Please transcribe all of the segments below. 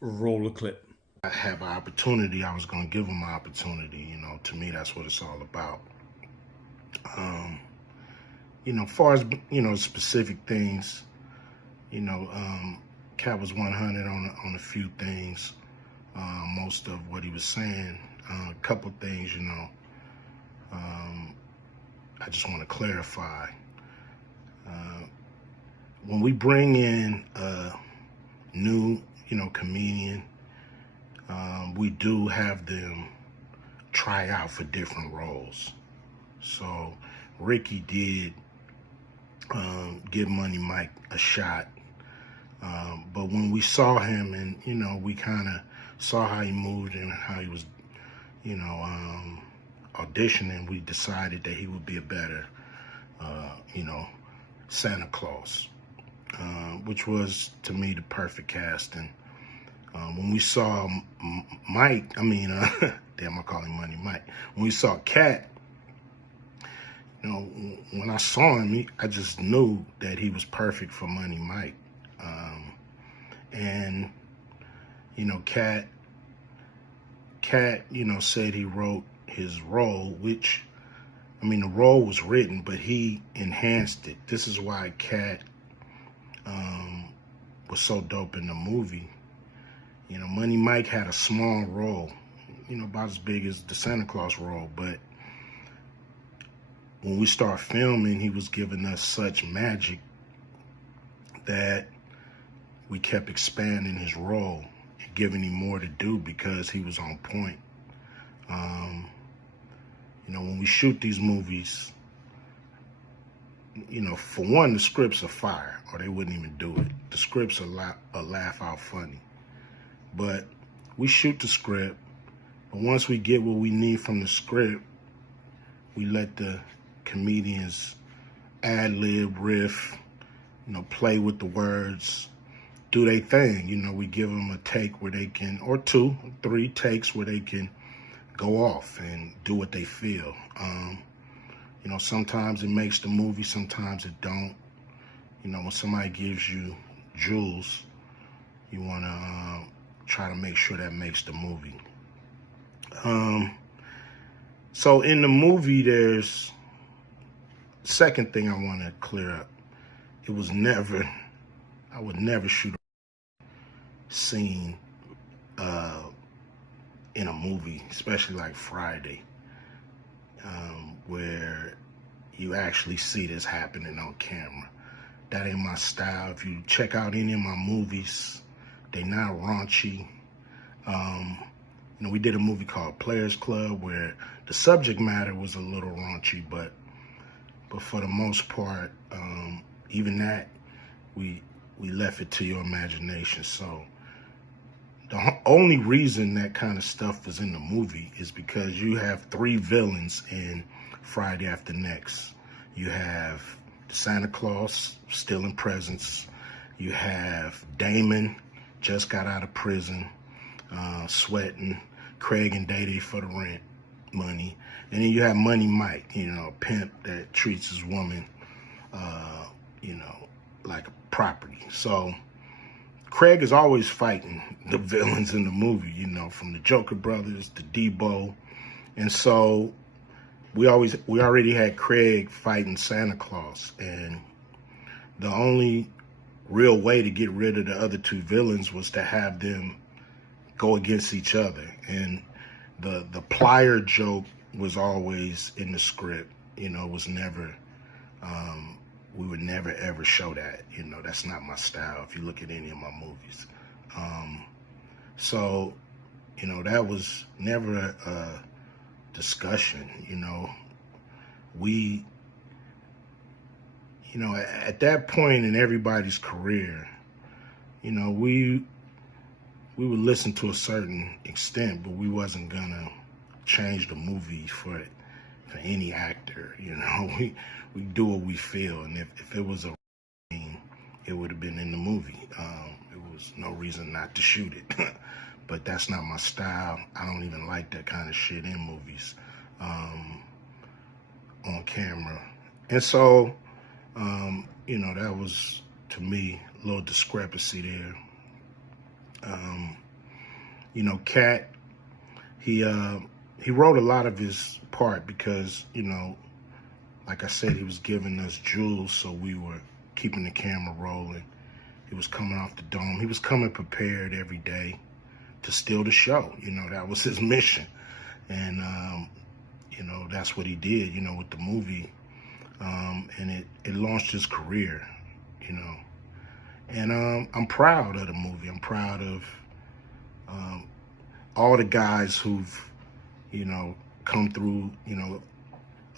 Roll a clip. I have an opportunity, I was going to give him an opportunity. To me, that's what it's all about. As far as, specific things, KATT was 100 on a few things. Most of what he was saying, a couple things, I just want to clarify. When we bring in a new, comedian, we do have them try out for different roles. So Ricky did give Money Mike a shot. But when we saw him and, we kind of saw how he moved and how he was, auditioning, we decided that he would be a better, Santa Claus, which was, to me, the perfect casting. When we saw Mike, damn, I call him Money Mike. When we saw KATT, when I saw him, I just knew that he was perfect for Money Mike. And, KATT, said he wrote his role, which, the role was written, but he enhanced it. This is why KATT was so dope in the movie. Money Mike had a small role, about as big as the Santa Claus role, but when we start filming, he was giving us such magic that we kept expanding his role and giving him more to do because he was on point. When we shoot these movies, for one, the scripts are fire, or they wouldn't even do it. The scripts are laugh out funny. But we shoot the script, but once we get what we need from the script, we let the comedians ad-lib, riff, play with the words, do their thing. We give them a take where they can, or 2, 3 takes where they can go off and do what they feel. Sometimes it makes the movie, sometimes it don't. When somebody gives you jewels, you want to try to make sure that makes the movie. So in the movie, there's second thing I want to clear up. I would never shoot a scene in a movie, especially like Friday, where you actually see this happening on camera. That ain't my style. If you check out any of my movies, they not raunchy. We did a movie called Players Club where the subject matter was a little raunchy, but for the most part, even that, we left it to your imagination. So the only reason that kind of stuff was in the movie is because you have 3 villains in Friday After Next. You have Santa Claus stealing presents. You have Damon, just got out of prison, sweating. Craig and Day for the rent money. And then you have Money Mike, a pimp that treats his woman, like a property. So Craig is always fighting the villains in the movie, from the Joker brothers to Debo. And so we already had Craig fighting Santa Claus. And the only real way to get rid of the other 2 villains was to have them go against each other. And the plier joke was always in the script. It was never, we would never ever show that. That's not my style if you look at any of my movies. So, that was never a discussion. We, at that point in everybody's career, we would listen to a certain extent, but we wasn't gonna change the movie for any actor. We do what we feel, and if it was a scene, it would have been in the movie. There was no reason not to shoot it. But that's not my style. I don't even like that kind of shit in movies, on camera. And so, that was, to me, a little discrepancy there. You know, KATT, he wrote a lot of his part because, you know, like I said, he was giving us jewels, so we were keeping the camera rolling. He was coming off the dome. He was coming prepared every day to steal the show. You know, that was his mission. And, you know, that's what he did, you know, with the movie. And it launched his career, you know. And I'm proud of the movie. I'm proud of all the guys who've, you know, come through, you know,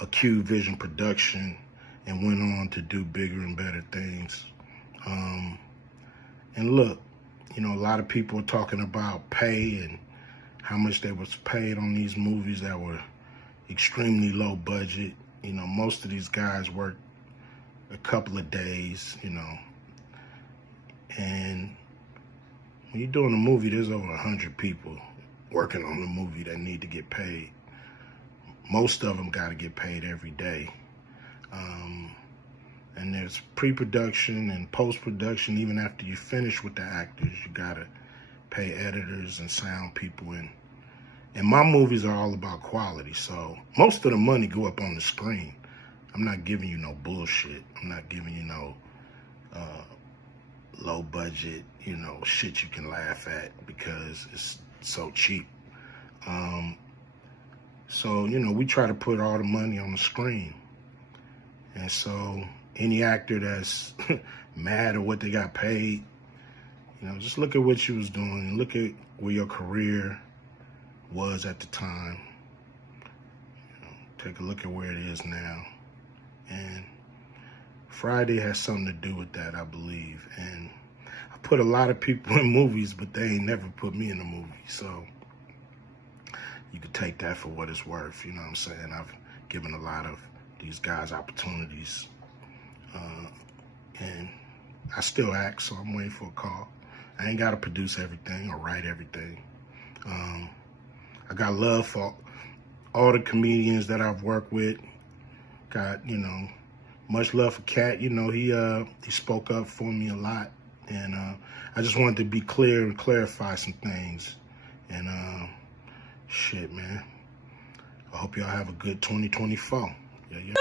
a Q Vision production and went on to do bigger and better things. And look, you know, a lot of people are talking about pay and how much they was paid on these movies that were extremely low budget. You know, most of these guys work a couple of days, you know. And when you're doing a movie, there's over 100 people working on the movie that need to get paid. Most of them got to get paid every day. And there's pre-production and post-production. Even after you finish with the actors, you got to pay editors and sound people. And my movies are all about quality, so most of the money go up on the screen. I'm not giving you no bullshit. I'm not giving you no low budget, you know, shit you can laugh at because it's so cheap. So, you know, we try to put all the money on the screen. And so any actor that's mad at what they got paid, you know, just look at what you was doing. Look at where your career was at the time. You know, take a look at where it is now. And Friday has something to do with that, I believe. And I put a lot of people in movies, but they ain't never put me in a movie. So you could take that for what it's worth. You know what I'm saying? I've given a lot of these guys opportunities. And I still act, so I'm waiting for a call. I ain't got to produce everything or write everything. I got love for all the comedians that I've worked with. Got, you know, much love for KATT. You know, he spoke up for me a lot. And I just wanted to be clear and clarify some things. And shit, man. I hope y'all have a good 2024. Yeah.